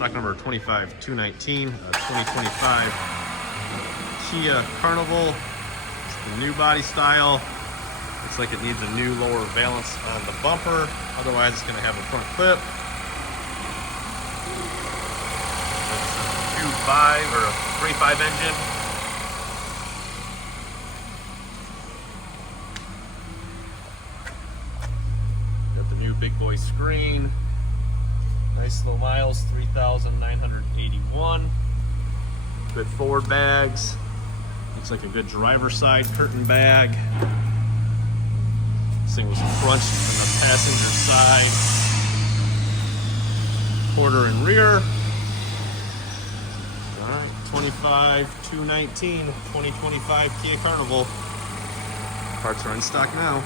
Stock number 25219, 2025 Kia Carnival. It's the new body style. Looks like it needs a new lower valance on the bumper. Otherwise, it's going to have a front clip. It's a 2.5 or a 3.5 engine. Got the new big boy screen. Nice low miles, 3,981. Good forward bags. Looks like a good driver's side curtain bag. This thing was crunched on the passenger side. Quarter and rear. Alright, 25219, 2025 Kia Carnival. Parts are in stock now.